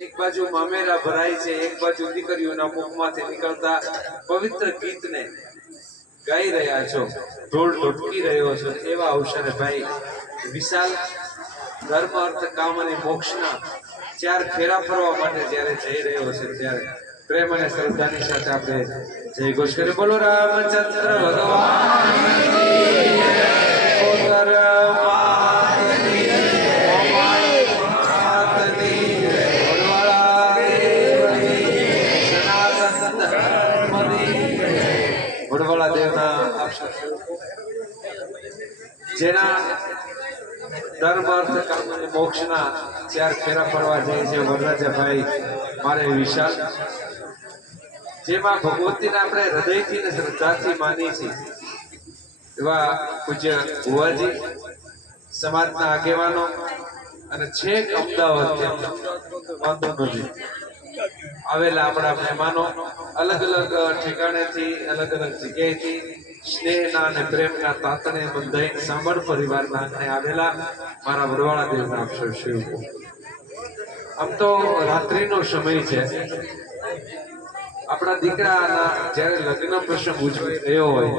એક બાજુ મામેરા ભરાય છે, એક બાજુ દીકરીઓના મુખમાંથી નીકળતા પવિત્ર ગીતને ગાઈ રહ્યા છો, ઢોલ ઢોટકી રહ્યો છો, એવા અવસરે ભાઈ વિશાલ ધર્મ અર્થ કામ અને મોક્ષના ચાર ફેરા ફરવા માટે જ્યારે જઈ રહ્યો છે ત્યારે પ્રેમ અને શ્રદ્ધાની સાથે આપણે જય ઘોષ કરી બોલો રામચંદ્ર ભગવાન જેના ધર્મ અર્થ કામ અને મોક્ષના ચાર ફેરા ફરવા જાય છે વરરાજાભાઈ મારે વિશાલ, જેમાં ભગવતીને આપણે હૃદયથી ને શ્રદ્ધાથી માનીએ છીએ એવા પૂજ્ય ભુવાજી, સમાજના આગેવાનો અને છેક અમદાવાદ આવેલા આપણા મહેમાનો, અલગ અલગ ઠેકાણેથી અલગ અલગ જગ્યાએથી સ્નેહના અને પ્રેમના તાતણે બંધાઈને સાંભળ પરિવારના આંગણે આવેલા મારા વડવાળા દેવના અક્ષર શિવ. આમ તો રાત્રિનો સમય છે, આપણા દીકરાના જ્યારે લગ્ન પ્રસંગ ઉજવી રહ્યો હોય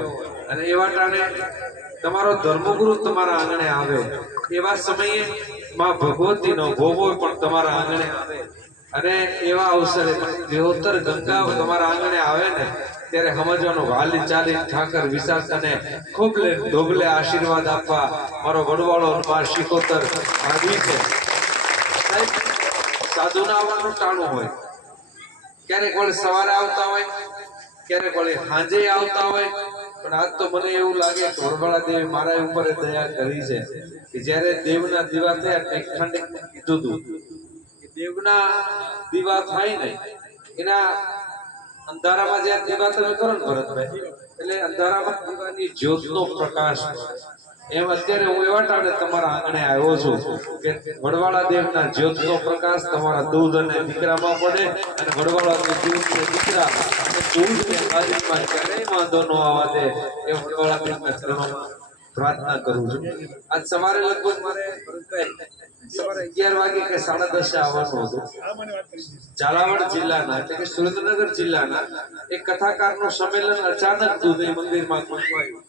અને એવા ટાણે તમારો ધર્મગુરુ તમારા આંગણે આવે, એવા સમયે માં ભગવતીનો ભોગો પણ તમારા આંગણે આવે અને એવા અવસરે વિહોતર ગંગા તમારા આંગણે આવે ને ત્યારે સમજવાનું હાલી ચાલી ઠાકર વિશાલ અને ખોબલે ઢોબલે આશીર્વાદ આપવા મારો વડવાળો માર શિકોતર આવી છે. સાધુના આવવાનું ટાણું હોય, ક્યારેક વળી સવારે આવતા હોય, ક્યારેક વળી સાંજે આવતા હોય, પણ આજ તો મને એવું લાગે કે વડવાળા દેવે મારા ઉપર દયા કરી છે કે જ્યારે દેવના દીવા થયા કંઈક ઠંડક કીધું હતું, દેવના દીવા થાય ને એના અંધારામાં જે દીવા તમે કરો ને ભરતભાઈ, એટલે અંધારામાં દીવાની જ્યોતનો પ્રકાશ, એમ અત્યારે હું એવા ટાણે તમારા આંગણે આવ્યો છું કે વડવાળા દેવના જ્યોતનો પ્રકાશ તમારા દૂધ અને દીકરામાં પડે અને વડવાળા દૂધ ને દીકરા અને દૂધ ને હાજરીમાં ક્યારેય વાંધો ન આવવા દે એ વડવાળા દેવના ચરણોમાં પ્રાર્થના કરું છું. આજ સવારે લગભગ મારે સવારે 11 વાગે કે 10:30 આવવાનું હતું. ઝાલાવાડ જિલ્લાના એટલે કે સુરેન્દ્રનગર જિલ્લાના એક કથાકારનું સંમેલન અચાનક દુધઈ મંદિરમાં ગોઠવાયું,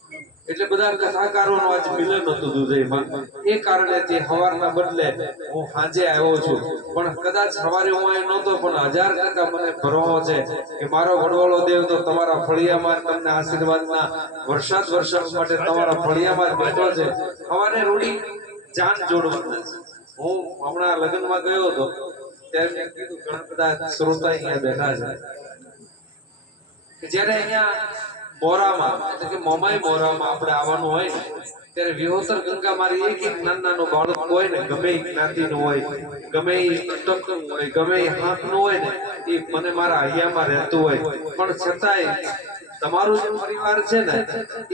એટલે બધા કથાકારોનું આજ મિલન હતું દુધઈમાં. એ કારણે તે સવારના બદલે હું સાંજે આવ્યો છું, પણ કદાચ સવારે હું આવ્યો નહોતો, પણ 1000 ટકા મને ભરવો છે કે મારો વડવાળો દેવ તો તમારા ફળિયામાં તમને આશીર્વાદના વરસાદ વરસાદ માટે તમારા ફળિયામાં બેઠો છે. સવારે રૂડી જાન જોડવાના છે. હું હમણાં લગ્નમાં ગયો હતો ત્યારે મેં કીધું ઘણા બધા શ્રોતા અહીંયા બેઠા છે, જ્યારે અહીંયા મોરામાં એટલે કે મોમાઈ મોરામાં આપણે આવવાનું હોય ને ત્યારે વિહોતર ગંગા મારી એક એક નાનું બાળક હોય ને, ગમે જ્ઞાતિનું હોય, ગમે અટકનું હોય, ગમે હાથનું હોય ને, એ મને મારા હૈયામાં રહેતું હોય, પણ છતાંય તમારું જે પરિવાર છે ને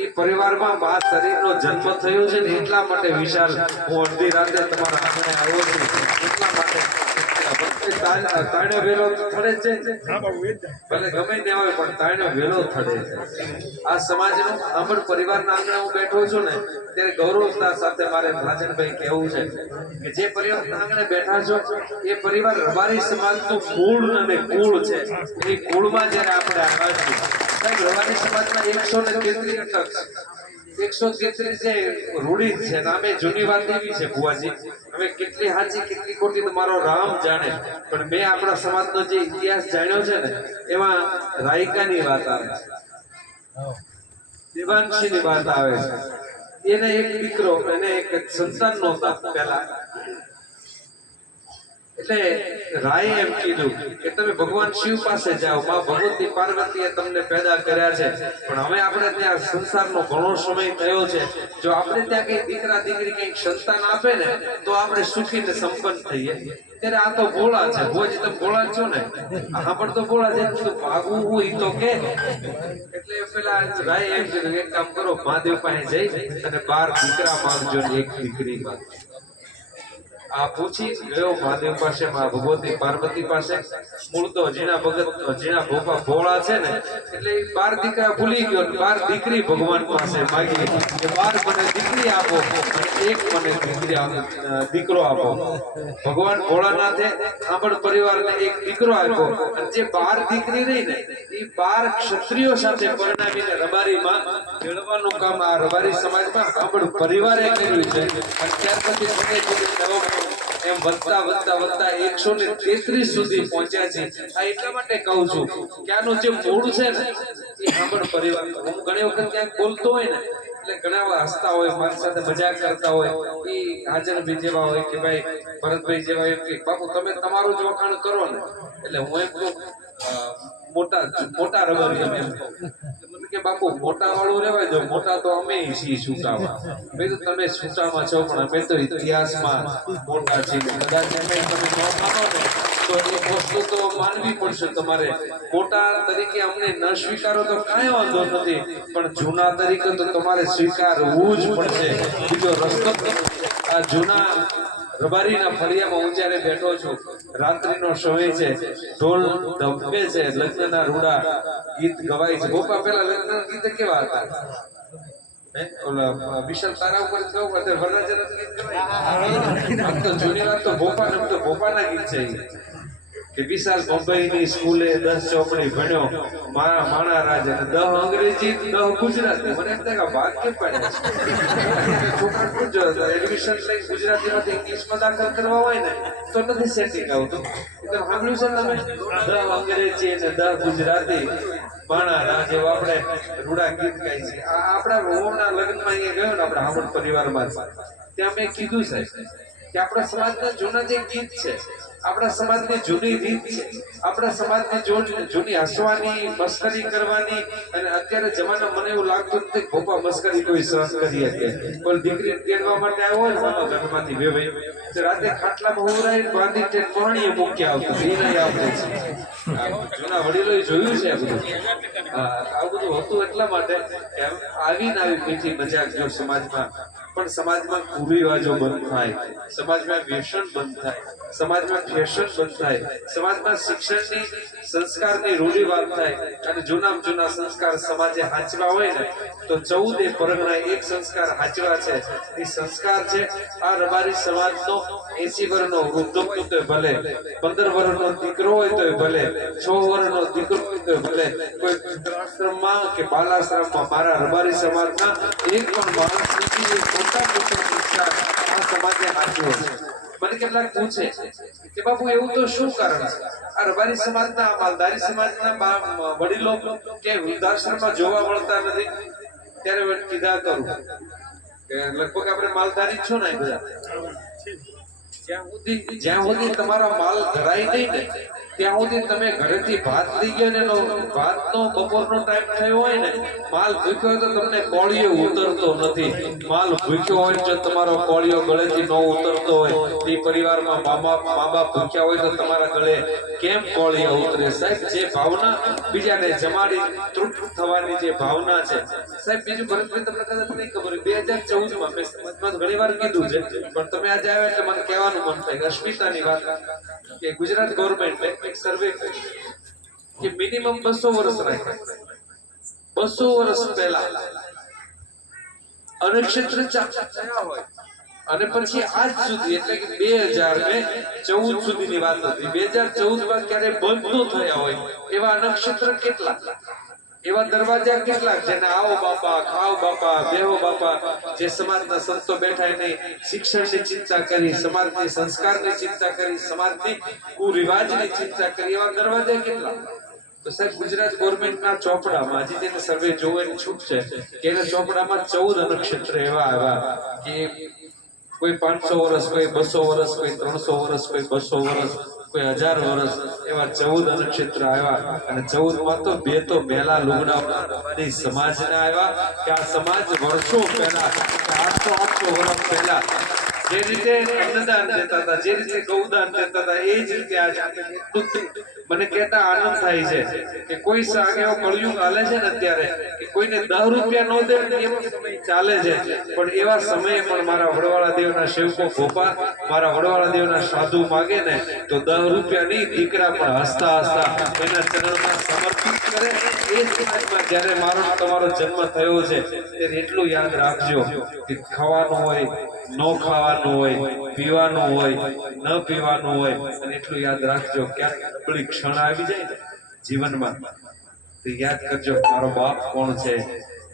એ પરિવારમાં મા શરીરનો જન્મ થયો છે ને એટલા માટે વિશાલ હું અડધી રાતે તમારા આંગણે આવ્યો છું. એટલા માટે તાણ્યો વેલો થડે છે, ભલે ગમે તે હોય પણ તાણ્યો વેલો થડે છે. આ સમાજનો આંબળ પરિવારના આંગણે હું બેઠો છું ને ત્યારે ગૌરવતા સાથે મારે રાજનભાઈ કહેવું છે કે જે પરિવારના આંગણે બેઠા છો એ પરિવાર રબારી સમાજનું મૂળ અને કુળ છે. એ કુળમાં જ્યારે આપણે આવ્યા છીએ, રબારી સમાજના 133 જે રૂઢી છે, નામે જૂની વાત એવી છે ભુવાજી, હવે કેટલી હાચી કેટલી ખોટી તો મારો રામ જાણે, પણ મેં આપણા સમાજનો જે ઇતિહાસ જાણ્યો છે ને એમાં રાયકાની વાત આવે છે, દેવાંશીની વાત આવે છે. એને એક દીકરો, એને એક સંતાન નહોતા પહેલા, એટલે રાયે એમ કીધું કે તમે ભગવાન શિવ પાસે જાઓ, માં ભગવતી પાર્વતીએ તમને પેદા કર્યા છે, પણ હવે આપણે ત્યાં સંસારનો ઘણો સમય થયો છે, જો આપણે ત્યાં કઈ દીકરા દીકરી કઈક સંતાન આપે ને તો આપણે સુખી ને સંપન્ન થઈએ. ત્યારે આ તો ભોળા છે, ભોજી તમે ભોળા છો ને, હા પણ તો ભોળા છે, ભાગવું હું ઈ તો કે. એટલે પેલા રાય એમ કીધું એક કામ કરો, મહાદેવ પાસે જઈ અને 12 દીકરા માંગજો ને 1 દીકરી માંગજો. આ પૂછી ગયો મહાદેવ પાસે, મા ભગવતી પાર્વતી પાસે. મૂળ તો જીણા ભગત જીણા ભોપા ભોળા છે ને, એટલે 12 દીકરા ભૂલી ગયો. 12 દીકરી ભગવાન પાસે માગી કે 12 મને દીકરી આપો અને એક મને દીકરો આપો. ભગવાન ભોળાનાથે આંબળ પરિવારને એક દીકરો આપ્યો, અને જે 12 દીકરી રહી ને એ 12 ક્ષત્રિયો સાથે પરણાવીને રબારીમાં મેળવવાનું કામ આ રબારી સમાજમાં આંબળ પરિવારે કર્યું છે. અને ત્યાર પછી એમ વધતા 133 સુધી પહોંચ્યા છે. આ એટલા માટે કહું છું કે આનું જે મૂળ છે ને એ આંબળ પરિવાર. હું ઘણી વખત ક્યાંક બોલતો હોય ને એટલે ઘણા એવા હસતા હોય, મારી સાથે મજાક કરતા હોય. એ હાજરભાઈ જેવા હોય કે ભાઈ ભરતભાઈ જેવા એમ કે બાપુ તમે તમારું જ વખાણ કરો ને, એટલે હું એમ કહું મોટા રબારી એમ કે બાપુ મોટા વાળું રેવાય જો, મોટા તો અમે છીએ છૂટામાં. મેં તો તમે છૂટામાં છો પણ અમે તો ઇતિહાસમાં મોટા છીએ. કદાચ તમે ન માનો ને તો એ વસ્તુ તો માનવી પડશે તમારે. મોટા તરીકે અમને ન સ્વીકારો તો કાંઈ વાંધો નથી, પણ જૂના તરીકે તો તમારે સ્વીકારવું જ પડશે. બીજો રસ્તો આ જૂના રબારીના ફળિયામાં હું જ્યારે બેઠો છું, રાત્રિનો સમય છે, ઢોલ ધબકે છે, લગ્નના રૂડા ગીત ગવાય છે. ભોપા પેલા લગ્નના ગીત કેવા હતા? ઓલા વિશાલ તારા ઉપર કેવું હતું? વરરાજાના ગીત ગવાય. આમ તો જૂની વાત તો ભોપાના ગીત છે કે વિશાલ મુંબઈની સ્કૂલે 10 ચોપડી ભણ્યો, માણા રાજ, 10 અંગ્રેજી 10 ગુજરાતી. મને એમ થાય કે ભાગ કેમ પાડે છોકરા પૂછજો એડમિશન લઈ ગુજરાતીમાંથી ઇંગ્લિશમાં દાખલ કરવા હોય ને તો નથી સેટિંગ આવતું. તો સાંભળ્યું છે તમે 10 અંગ્રેજી અને 10 ગુજરાતી માણા રાજ, એવા આપણે રૂડા ગીત ગાય છે. આ આપણા વહુના લગ્નમાં અહીંયા ગયો ને આપણે આંબળ પરિવારમાં, ત્યાં મેં કીધું સાહેબ કે આપણા સમાજના જૂના જે ગીત છે, આપણા સમાજની જૂની રીત છે, આપણા સમાજની જૂની હસવાની, મસ્કરી કરવાની. અને અત્યારે જમાના મને એવું લાગતું નથી કે ભોપા મસ્કરી કોઈ સહન કરી શકે. કોઈ દીકરી તેડવા માટે આવ્યો હોય ને ઘરમાંથી બે ભાઈ તો રાતે ખાટલામાં ઉભરાઈને બાંધી તે પાણીએ મૂક્યા આવતું. એ નહીં આપણે જૂના વડીલોએ જોયું છે આ બધું. આ બધું હતું એટલા માટે આવીને આવી મીઠી મજાક જો સમાજમાં, પણ સમાજમાં કુરિવાજો બંધ થાય, સમાજમાં વ્યસન બંધ થાય, સમાજમાં ફેશન બંધ થાય, સમાજમાં શિક્ષણની સંસ્કારની રૂઢિવાદ થાય. અને જૂનામાં જૂના સંસ્કાર સમાજે હાંચવા હોય ને તો 14 પરગણા એક સંસ્કાર હાંચવા છે. એ સંસ્કાર છે આ રબારી સમાજનો 80 વર્ષનો વૃદ્ધ હોય તો ભલે, 15 વર્ષનો દીકરો હોય તો ભલે, 6 વર્ષનો દીકરો હોય તો ભલે, કોઈ વૃદ્ધાશ્રમમાં કે બાલાશ્રમમાં મારા રબારી સમાજના એક પણ માણસ નથી પોતા સંસ્કાર આ સમાજે હાંચવો છે. મને કેટલાક પૂછે કે બાપુ એવું તો શું કારણ છે આ રબારી સમાજના, માલધારી સમાજના વડીલો કે વૃદ્ધાશ્રમમાં જોવા મળતા નથી? ત્યારે કીધા કરું કે લગભગ આપણે માલધારી છો ને બધા, જ્યાં સુધી તમારા માલ ધરાય નહીં ને ત્યાં સુધી તમે ઘરેથી ભાત લઈ ગયા ને ભાતનો બપોરનો ટાઈમ થયો હોય ને, માલ ભૂખ્યો હોય તો તમને કોળિયો ઉતરતો નથી. માલ ભૂખ્યો હોય જો તમારો કોળિયો ગળેથી ન ઉતરતો હોય, એ પરિવારમાં મા બાપ ભૂખ્યા હોય તો તમારા ગળે કેમ કોળિયો ઉતરે? સાહેબ જે ભાવના બીજાને જમાડી તૃપ્ત થવાની જે ભાવના છે સાહેબ, બીજું ભરતભાઈ તમને કદાચ નહીં ખબર હોય, 2014માં મેં સમાજમાં ઘણી વાર કીધું છે, પણ તમે આજે આવ્યા એટલે મને કહેવાનું મન થાય કે અસ્મિતાની વાત કે ગુજરાત ગવર્મેન્ટે એક સર્વે કર્યો કે મિનિમમ 200 વર્ષ રાખ્યા. 200 વર્ષ પહેલા અનક્ષેત્ર ચાલ્યા હોય અને પછી આજ સુધી એટલે કે 2014 સુધીની વાત હતી. 2014માં ક્યારે બંધ ન થયા હોય એવા નક્ષત્ર કેટલા, એવા દરવાજા કેટલા જેને આવો બાપા, ખાઓ બાપા, બેહો બાપા, જે સમાજના સંતો બેઠા નહીં, શિક્ષણની ચિંતા કરી, સમાજની સંસ્કારની ચિંતા કરી, સમાજની કુરિવાજની ચિંતા કરી, એવા દરવાજા કેટલા? તો સાહેબ ગુજરાત ગવર્મેન્ટના ચોપડામાં હજી તેને સર્વે જોવાની છૂટ છે કે એના ચોપડામાં 14 નક્ષત્ર એવા આવ્યા કે કોઈ 500 વર્ષ, કોઈ 200 વર્ષ, કોઈ 300 વર્ષ, કોઈ 200 વર્ષ, કોઈ 1000 વર્ષ, એવા 14 નક્ષત્ર આવ્યા. અને 14માં તો 2 તો મેલા લુગડા સમાજના આવ્યા કે આ સમાજ વર્ષો પહેલા, 800 વર્ષ પહેલા જે રીતે અન્નદાન દેતા હતા, જે રીતે ગૌદાન દેતા હતા, એ જ રીતે આજે એટલું જ મને કહેતા આનંદ થાય છે કે કોઈ સાગે એવો કળિયુગ હાલે છે ને અત્યારે કે કોઈને 10 રૂપિયા ન દે ને એવો સમય ચાલે છે, પણ એવા સમયે પણ મારા વડવાળા દેવના સેવકો ગોપા, મારા વડવાળા દેવના સાધુ માગે ને તો 10 રૂપિયા નહીં, દીકરા પણ હસતા હસતા એના ચરણમાં સમર્પિત કરે. એ સમાજમાં જ્યારે મારો તમારો જન્મ થયો છે ત્યારે એટલું યાદ રાખજો કે ખાવાનું હોય, ન ખાવાનું હોય, પીવાનું હોય, ન પીવાનું હોય, અને એટલું યાદ રાખજો ક્યાંક નબળી ક્ષણ આવી જાય ને જીવનમાં તો યાદ કરજો મારો બાપ કોણ છે,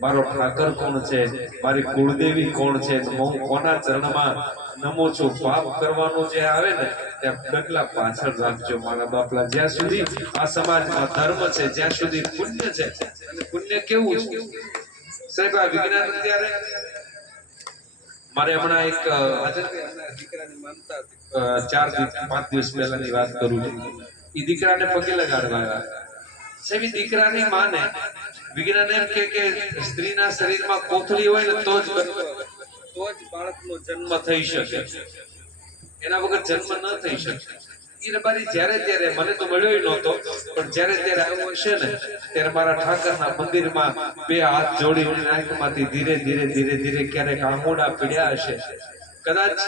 મારો ઠાકર કોણ છે, મારી કુળદેવી કોણ છે, હું કોના ચરણમાં નમો છું. પાપ કરવાનું જે આવે ને ત્યાં ડગલા પાછળ રાખજો મારા બાપલા. જ્યાં સુધી આ સમાજમાં ધર્મ છે, જ્યાં સુધી પુણ્ય છે, અને પુણ્ય કેવું છે સાહેબ, આ વિજ્ઞાન અત્યારે મારે હમણાં એક દીકરાની માનતા 4-5 દિવસ પહેલાની વાત કરું છું. એ દીકરાને પગે લગાડવા આવ્યા સાહેબ. એ દીકરાની માને વિજ્ઞાન એમ કે સ્ત્રીના શરીરમાં કોથળી હોય ને તો જ બાળકનો જન્મ થઈ શકે, એના વગર જન્મ ન થઈ શકે. એ રબારી જ્યારે ત્યારે મને તો મળ્યો નહોતો, પણ જ્યારે ત્યારે આવ્યો હશે ને ત્યારે મારા ઠાકરના મંદિરમાં 2 હાથ જોડીને આંખમાંથી ધીરે ધીરે ધીરે ધીરે ક્યારેક આંગોડા પીડ્યા હશે. કદાચ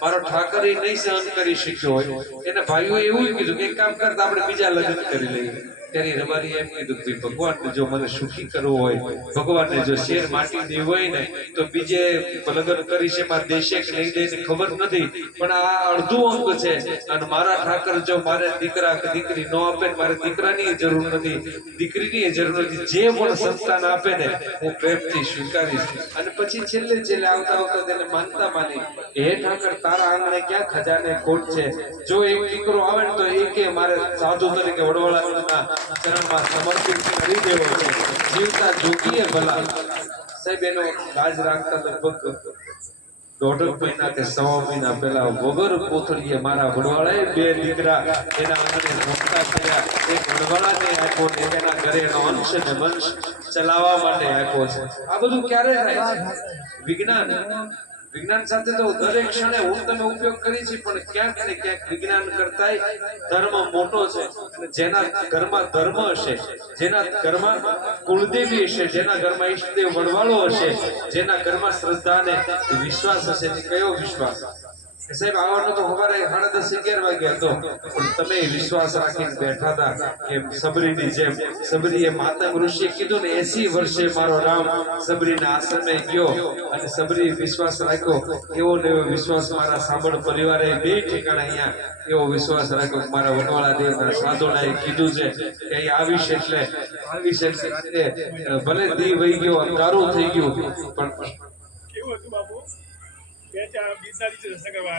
મારો ઠાકર એ નહીં સહન કરી શક્યો હોય, એના ભાઈઓએ એવું કીધું કે એક કામ કરતા આપણે બીજા લગ્ન કરી લઈએ. ત્યારે રબારી એમ કીધું કે ભગવાનને જો મને સુખી કરવો હોય, ભગવાનને જો શેર માટી દેવી હોય ને તો બીજે લગ્ન કરી છે, માં દેશે કે નહીં દે ખબર નથી, પણ આ અડધું અંગ છે. અને મારા ઠાકર જો મારે દીકરા કે દીકરી ન આપે, મારે દીકરાની જરૂર નથી, દીકરીની જરૂર નથી, જે પણ સંતાન આપે ને હું પ્રેમથી સ્વીકારીશ. અને પછી છેલ્લે છેલ્લે આવતા આવતા તેને માનતા માની હે ઠાકર તારા આંગણે ક્યાં ખજાને ખોટ છે, જો એક દીકરો આવે ને તો એ કે મારે સાધુ તરીકે વડવાળાના ચરણમાં સમર્પિત કરી દેવો છે, જીવતા જોગીએ ભલા. સાહેબ એનો લાજ રાખતા લગભગ 1.5 મહિના કે 1.25 મહિના પહેલા વગર કોથળીએ મારા વડવાળાએ 2 દીકરા એના આંગણે રમતા થયા. એક વડવાળાને આપ્યો ને એના ઘરે એનો અંશ ને વંશ ચલાવવા માટે આપ્યો છે. આ બધું ક્યારે થાય છે? વિજ્ઞાન સાથે તો દરેક ક્ષણે હું તમે ઉપયોગ કરી છે, પણ ક્યાંક ને ક્યાંક વિજ્ઞાન કરતાય ધર્મ મોટો છે. જેના ઘરમાં ધર્મ હશે, જેના ઘરમાં કુળદેવી હશે, જેના ઘરમાં ઈષ્ટદેવ વડવાળો હશે, જેના ઘરમાં શ્રદ્ધા ને વિશ્વાસ હશે, કયો વિશ્વાસ સાહેબ? આવવાનો તો સવારે 10:30-11 વાગે હતો, પણ તમે વિશ્વાસ રાખીને બેઠા હતા કે સબરીની જેમ. સબરીએ માતંગ ઋષિએ કીધું ને 80 વર્ષે મારો રામ સબરીના આશ્રમે ગયો, અને સબરી વિશ્વાસ રાખ્યો. એવો ને એવો વિશ્વાસ મારા સાંભળ પરિવારે 2 ઠેકાણા અહીંયા એવો વિશ્વાસ રાખ્યો. મારા વડવાળા દેવના સાધુડાએ કીધું છે કે અહીં આવીશ એટલે ભલે દી વહી ગયો, અંધારું થઈ ગયું, પણ કેવું હતું બાપુ? 2-4 બીજાની રસ્તા કરવા